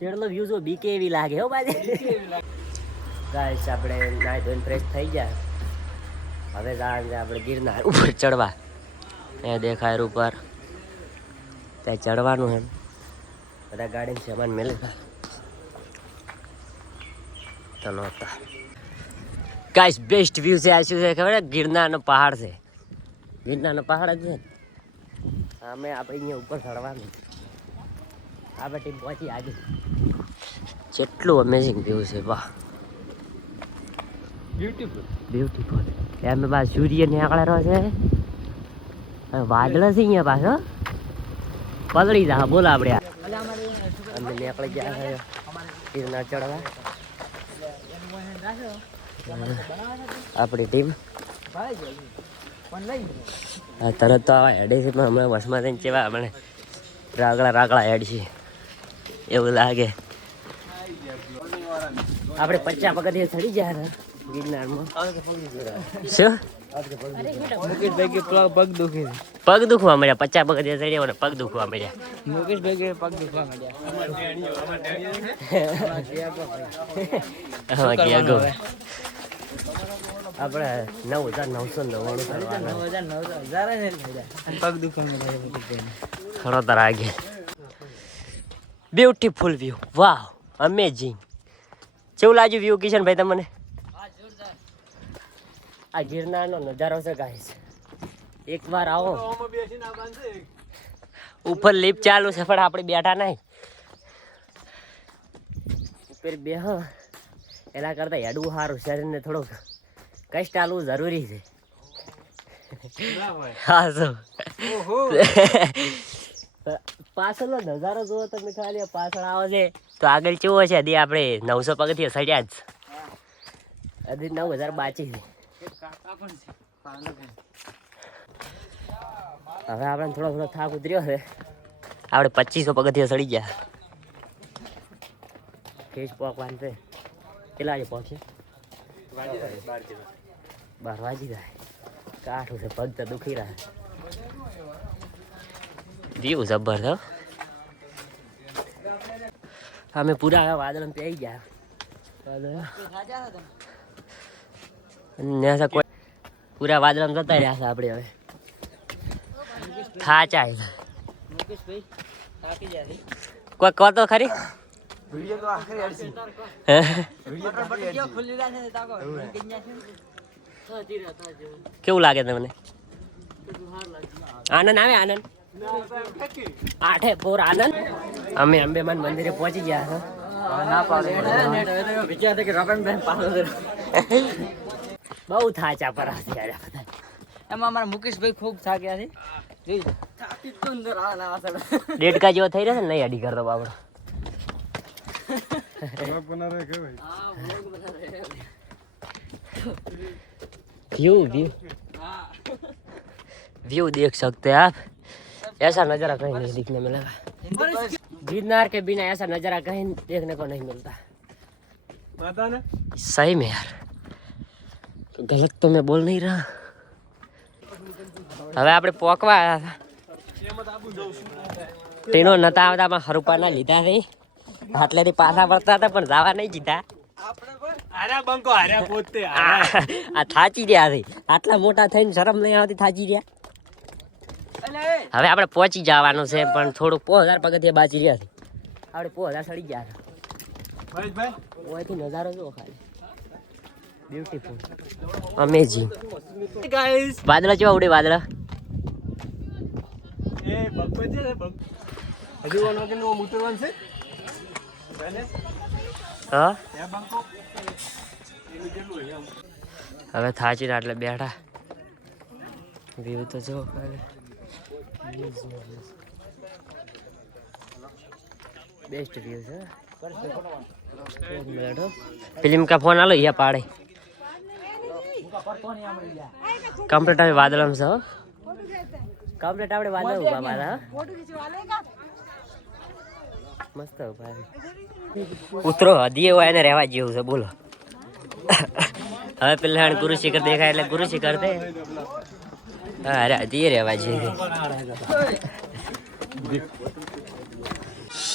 ચેડલો view જો બીકે એવી લાગે હો બાજે ગાઈસ આપણે નાઈ ધોઈને ફ્રેશ થઈ ગયા હવે જવાનું છે આપણે ગિરનાર ઉપર ચડવા એ દેખાય ઉપર ત્યાં ચડવાનું એમ બધા ગાડી સામાન મેલે તો નહોતા ગાઈસ બેસ્ટ વ્યૂ છે આ શું છે ખબર ગિરનારનો પહાડ છે ગિરનારનો પહાડ જ છે અમે આપણે અહીંયા ઉપર ચડવાનું આપણે ટીમ પહોંચી આજે જેટલું અમેઝિંગ વ્યૂ છે વાહ બ્યુટીફુલ એમ બા સૂર્ય નીકળેલો છે વાદળ છે અહીંયા પાછો પલળી જા બોલો આપણે અમે નીકળી ગયા છે ગિરનાર ચડવા આપણી ટીમ તરત તો આવા હેડે છે પણ હમણાં વસમાં થઈને કેવા આપણે રાગડા હેડ છે એવું લાગે આપણે 50 પગથિયે ચડી ગયા હતા ગિરનારમાં શું પગ દુખવા મળ્યા 50 પગથિયે ચડ્યા અને પગ દુખવા મળ્યા મુકેશભાઈ પગ દુખવા મળ્યા આપણે 9,999 પગ દુખવા ખરો તાર આગે બ્યુટીફુલ વ્યૂ વાવ અમેઝિંગ કેવું લાગ્યું વ્યૂ કિશનભાઈ તમને આ ગિરનારનો નજારો છે ગાઈસ એકવાર આવો ઉપર લિફ્ટ ચાલુ છે પણ આપણે બેઠા નહીં ઉપર બેહ એના કરતા હેડવું સારું શરીરને થોડુંક કષ્ટ આલવું જરૂરી છે હા શું પાછળનો નજારો જુઓ તમે ખાલી પાછળ આવે છે તો આગળ કેવો છે હજી આપણે 900 પગથિયે ચડ્યા જ હજી 9,000 બાકી છે હવે આપણે થોડો થાક ઉતર્યો છે આપણે 2500 પગથિયે ચડી ગયા કેસ પહોંચવાનું છે કેટલા વાગે પહોંચે 12 વાગી જાય કાઠું છે પગ તો દુખી રહ્યા વ્યૂ જબર છે અમે પૂરા વાદળ પે આવી ગયા કોઈ પૂરા વાદળ જતા રહ્યા છે આપણે હવે થાચા કોઈ કહો તો ખરી કેવું લાગે તમને આનંદ આવે આનંદ 8 પોર આનંદ અમે અંબેમાન મંદિરે પહોંચી ગયા બહુ થાચા પર એમાં અમારા મુકેશભાઈ ખૂબ થાક્યા છે ડેડકા જેવો થઈ રહ્યો છે નહીં અડી કરતો બાબડો व्यू देख सकते हैं आप ऐसा नज़ारा कहीं नहीं दिखने मिलेगा गिरनार के बिना ऐसा नज़ारा कहीं देखने को नहीं मिलता सही में यार गलत तो मैं बोल नहीं रहा હવે આપણે પોકવા આવ્યા હતા તેનો નતા આવતા પણ હરુપાના લીધા છે આટલેથી પાછા પડતા હતા પણ જવા નહીં જીધા આ થાચી રહ્યા છે આટલા મોટા થઈને શરમ નહીં આવતી થાચી રહ્યા હવે આપણે પહોંચી જવાનું છે પણ થોડુંક 5000 પગથિયે બાકી રહ્યા છે આપણે 5000 ચડી ગયા હતા ઓયથી નજારો જો ખાલી બ્યુટીફુલ અમેઝિંગ ગાઈસ વાદળા કેવા ઉડે વાદળા એ બગબજ છે બગ હજી ઓનો કે નો મુતરવાન છે હા એ બંકો એનું જેટલું હે હવે થાચીને એટલે બેઠા વ્યૂ તો જો ખાલી बेस्ट व्यू है फिल्म का फोन आलो या पाड़े कंप्लीट आवे वादळम से कंप्लीट आवडे वादळ उभा मारा मस्त उभा उतरो हदिये હોય ને રહેવા જેવું છે બોલો હવે પેલા ગુરુ શિખર દેખાય એટલે ગુરુ શિખર દે અરે હદિયે રહેવા જેવું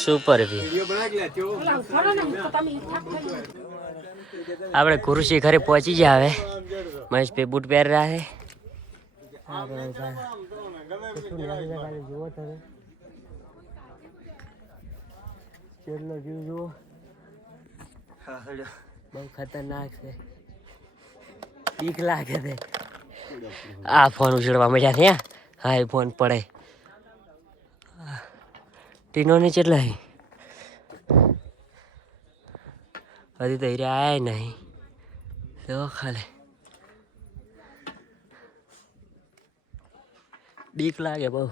સુપર વ્યૂ આપણે કુરુશી ઘરે પહોંચી ગયા હવે મહેશ ભાઈ બૂટ પહેર રહ્યા છે જુઓ તમે કેટલો વ્યૂ જુઓ બહુ ખતરનાક છે બીક લાગે છે આ ફોન ઉછળવા મળ્યા છે હા એ ફોન પડે ટીનો ને કેટલા હજી તો હીરા આયા નહીં તો ખાલી બીક લાગે બહુ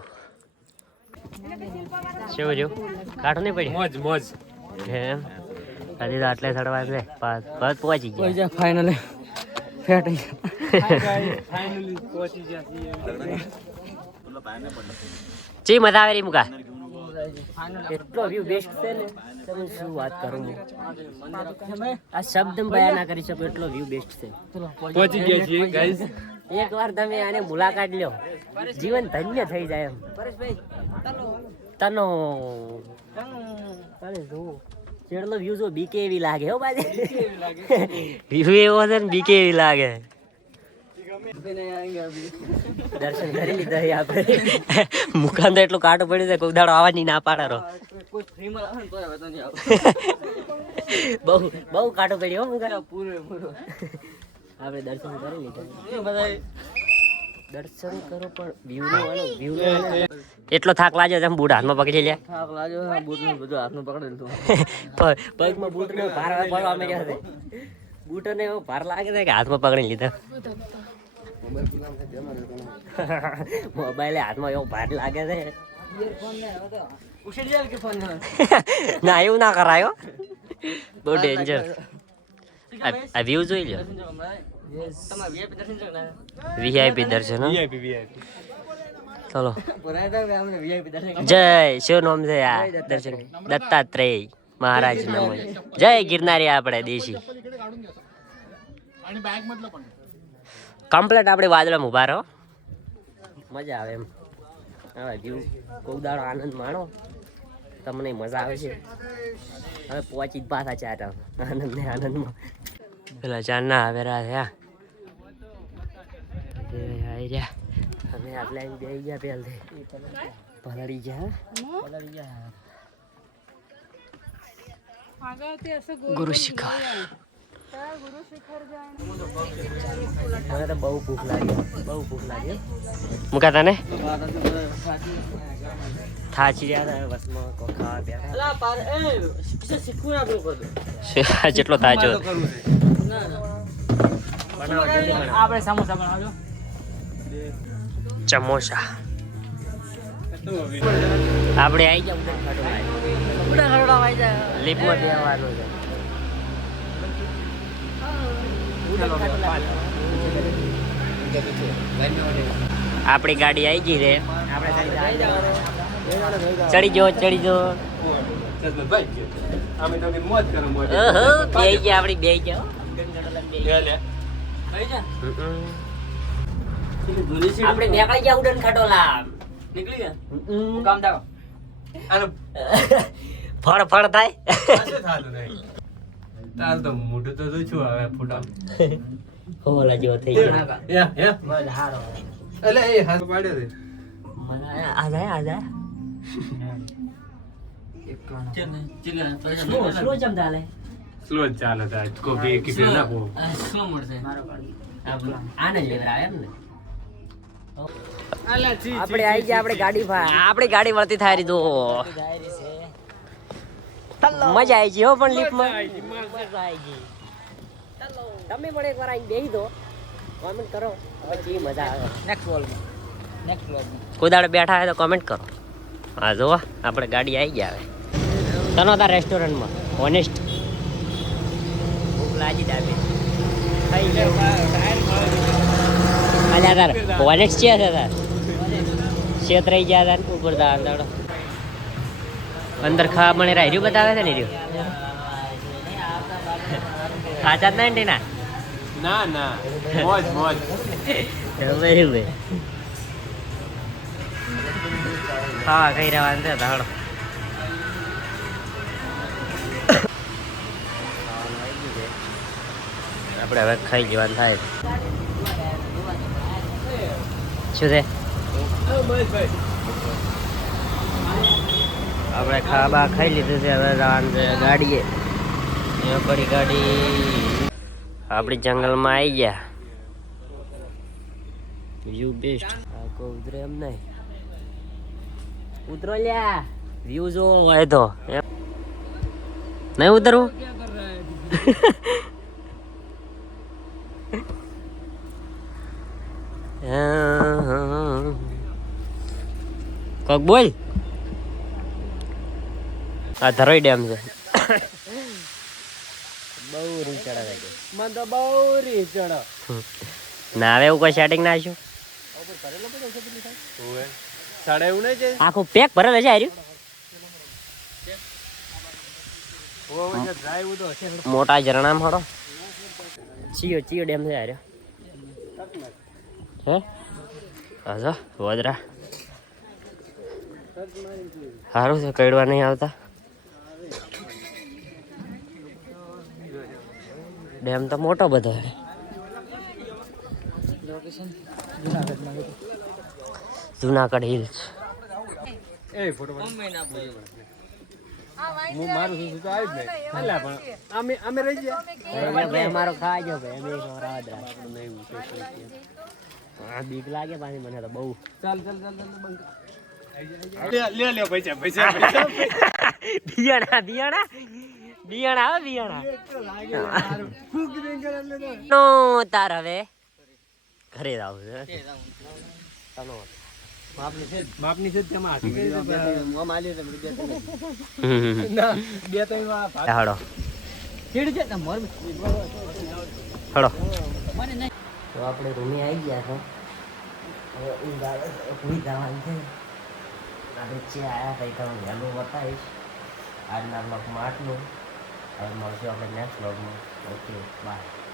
શું જો કાઢો નહીં પડી મોજ મોજ એમ હજી તો આટલે ચડવા છે બસ પહોંચી ગયા ફાઇનલી ફેટ ચી મજા આવે રી મુકા એટલો વ્યૂ બેસ્ટ છે ને તમે શું વાત કરું આ શબ્દ બયાન ના કરી શકો એટલો વ્યૂ બેસ્ટ છે પહોંચી ગયા છીએ ગાઈસ એકવાર તમે આને મુલાકાત લ્યો જીવન ધન્ય થઈ જાય એમ પરેશભાઈ તનો અરે જો ચેડલો વ્યૂ જો બીકે એવી લાગે હો બાજે વ્યૂ એવો છે ને બીકે એવી લાગે દર્શન કરી લીધા આપણે મુકાન તો એટલું કાટું પડ્યું છે કોઈ દાડો આવા ની ના પાડો બહુ બહુ કાટું પડ્યું હો મુકાન આપણે દર્શન કરી લીધા દર્શન કરો પણ વ્યૂ એટલો થાક લાગ્યો છે બૂટ હાથમાં પકડી લે થાક લાગ્યો બૂટ નું બધું હાથમાં પકડી લીધું પગમાં બૂટ ને ભાર પડવા માંડ્યા છે બૂટ ને એવો ભાર લાગે છે કે હાથમાં પકડી લીધા મોબાઈલ હાથમાં એવો ભાર લાગે છે ના એવું ના કરાયો બહુ ડેન્જર આ વ્યૂ જોઈ લો વીઆઈપી દર્શન ચલો જય શું નામ છે આ દર્શન દત્તાત્રેય મહારાજ નામ જય ગિરનારી આપણે દેશી કમ્પ્લેટ આપણે વાદળામાં ઉભા રહો મજા આવે એમ હવે વ્યૂ કોઈ દાડો આનંદ માણો તમને મજા આવે છે હવે પહોંચી જ પાછા ચાર આનંદ ને આનંદમાં પેલા ચારના આવેરા થયા આવી રહ્યા અમે આટલા બે ગયા પહેલથી પલળી ગયા ગુરુ શિખર મને તો બહુ ભૂખ લાગી મુકા તને થાચી રહ્યા હતા બસમાં ખાવા બેઠા જેટલો થાચો આપણે સમોસા બનાવજો ચમોસા આપણે આવી જાવ લીપમાં દેવાનું છે આપણી ગાડી આવી ગઈ છે ચડી જો બે ગયા આપડી બે ગયા આપણે નીકળી ગયા ઉડન ખટોલા નીકળી ગયા કામ દાવ ફળ ફળ થાય તાલ તો મોઢું તો જો છું હવે ફોટા હોલા જેવો થઈ ગયો એટલે એ હાથ પાડ્યો છે આ જાય સ્લો ચમતા લે સ્લો જ ચાલે થાય કોફી કીધું ના પો સ્લો મળશે આને જ લેવરા એમ ને આપણે આવી ગયા આપણે ગાડી આપણી ગાડી વળતી થાય રીધો મજા આવી ગઈ હો પણ લીફમાં મજા આવી ગઈ તમે પણ એકવાર અહીં બેસી દો કોમેન્ટ કરો પછી મજા આવે નેક્સ્ટ વ્લોગમાં કોઈ દાડે બેઠા હોય તો કોમેન્ટ કરો હા જો આપણે ગાડી આવી ગયા હવે તનોતા રેસ્ટોરન્ટમાં ઓનેસ્ટ ભૂખ લાગી ડાબે ખાઈ લે અલ્યા તાર ઓનેસ્ટ છે તાર છેતરાઈ ગયા તાર ઉપર દાડો અંદર ખાવા મને રહ્યું બતાવે છે ને રહ્યું ખાચા જ નહીં ના ના ના મોજ મોજ બરાબર ખાવા ખાઈ રહેવાનું છે દાડો આપણે હવે ખાઈ જવાનું થાય શું છે આપણે ખાવા ખાઈ લીધું છે હવે જવાનું છે ગાડીએ પડી ગાડી આપણી જંગલમાં આવી ગયા વ્યૂ બેસ્ટ કોઈ ઉતરે એમ નહીં ઉતરો લ્યા વ્યૂ જો હોય તો એમ નહીં ઉતરવું કોક બોલ આ ધરોઈ ડેમ છે બહુ રીચ ચડા મને તો બહુ રીચ ચડો ના હવે એવું કોઈ સેટિંગ ના આવીશું સાડા એવું નહીં છે આખું પેક ભરેલ છે આર્યું મોટા ઝરણામાં હડો ચિયો ડેમ છે આર્યો હે હા વદરા સારું છે કડવા નહીં આવતા ડેમ તો મોટો બધો જુનાગઢ હિલ્સ એ ફોટો હું મારું શું તો આવી જ નહીં અલ્યા પણ અમે રહી ગયા ભાઈ અમારો ખાજો ભાઈ અમે હા બીક લાગે પાછી મને તો બહુ ચાલ લે પૈસા બિયાણા આવે બિયાણા નો તાર હવે ઘરે જ આવું છે માપની છે તેમાં હડો હડો તો આપણે રૂમે આવી ગયા છે હવે ઊંઘ આવે ભૂઈ જવાનું છે આપણે ચે આવ્યા કંઈ તમે વહેલું બતાવીશ આજના બ્લોગમાં આટલું હવે મળશું આપણે નેક્સ્ટ બ્લોગમાં ઓકે બાય